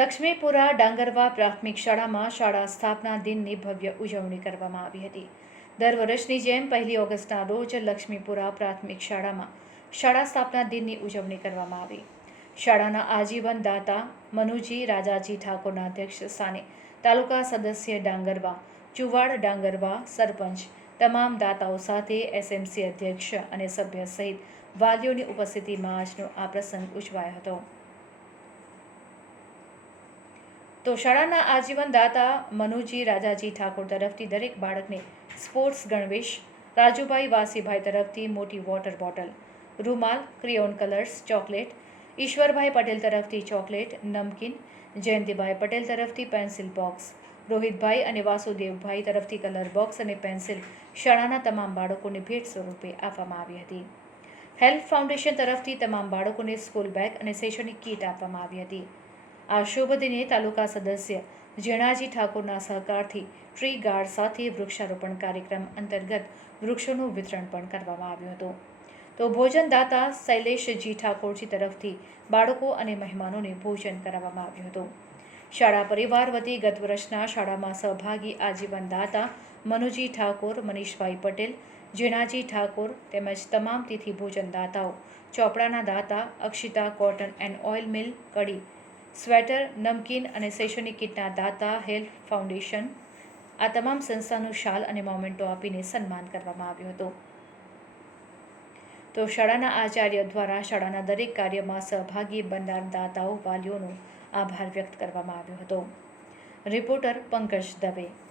લક્ષ્મીપુરા ડાંગરવા પ્રાથમિક શાળામાં શાળા સ્થાપના દિનની ભવ્ય ઉજવણી કરવામાં આવી હતી। દર વર્ષની જેમ 1 ઓગસ્ટના રોજ લક્ષ્મીપુરા પ્રાથમિક શાળામાં શાળા સ્થાપના દિનની ઉજવણી કરવામાં આવી। શાળાના આજીવન દાતા મનુજી રાજાજી ઠાકોરના અધ્યક્ષ સ્થાને તાલુકા સદસ્ય ડાંગરવા, ચુવાડ ડાંગરવા, સરપંચ, તમામ દાતાઓ સાથે એસએમસી અધ્યક્ષ અને સભ્ય સહિત વાલીઓની ઉપસ્થિતિમાં આજનો આ પ્રસંગ ઉજવાયો હતો। તો શાળાના આજીવન દાતા મનુજી રાજાજી ઠાકોર તરફથી દરેક બાળકને સ્પોર્ટ્સ ગણવેશ, રાજુભાઈ વાસીભાઈ તરફથી મોટી વોટર બોટલ, રૂમાલ, ક્રિયોન કલર્સ, ચોકલેટ, ઈશ્વરભાઈ પટેલ તરફથી ચોકલેટ, નમકીન, જયંતિભાઈ પટેલ તરફથી પેન્સિલ બોક્સ, રોહિતભાઈ અને વાસુદેવભાઈ તરફથી કલર બોક્સ અને પેન્સિલ શાળાના તમામ બાળકોને ભેટ સ્વરૂપે આપવામાં આવી હતી। હેલ્પ ફાઉન્ડેશન તરફથી તમામ બાળકોને સ્કૂલ બેગ અને શૈક્ષણિક કીટ આપવામાં આવી હતી। આ શુભ દિને તાલુકા સદસ્ય જેણાજી ઠાકોરના સહકારથી ટ્રી ગાર્ડ સાથે વૃક્ષારોપણ કાર્યક્રમ અંતર્ગત વૃક્ષોનું વિતરણ પણ કરવામાં આવ્યું હતું। તો ભોજનદાતા શૈલેષજી ઠાકોરજી તરફથી બાળકો અને મહેમાનોને ભોજન કરાવવામાં આવ્યું હતું। શાળા પરિવાર વતી ગત વર્ષના શાળામાં સહભાગી આજીવન દાતા મનુજી ઠાકોર, મનીષભાઈ પટેલ, જેણાજી ઠાકોર તેમજ તમામ તિથિ ભોજનદાતાઓ, ચોપડાના દાતા, Akshita cotton and oil mill, Kadi, sweater, નમકીન અને શૈક્ષણિક કીટના દાતા હેલ્પ ફાઉન્ડેશન, આ તમામ સંસ્થાનું શાલ અને મોમેન્ટો આપીને સન્માન કરવામાં આવ્યું હતું। તો શાળાના આચાર્ય દ્વારા શાળાના દરેક કાર્યમાં સહભાગી બનનાર દાતાઓ વાલીઓનો આભાર વ્યક્ત કરવામાં આવ્યો હતો। રિપોર્ટર પંકજ દવે।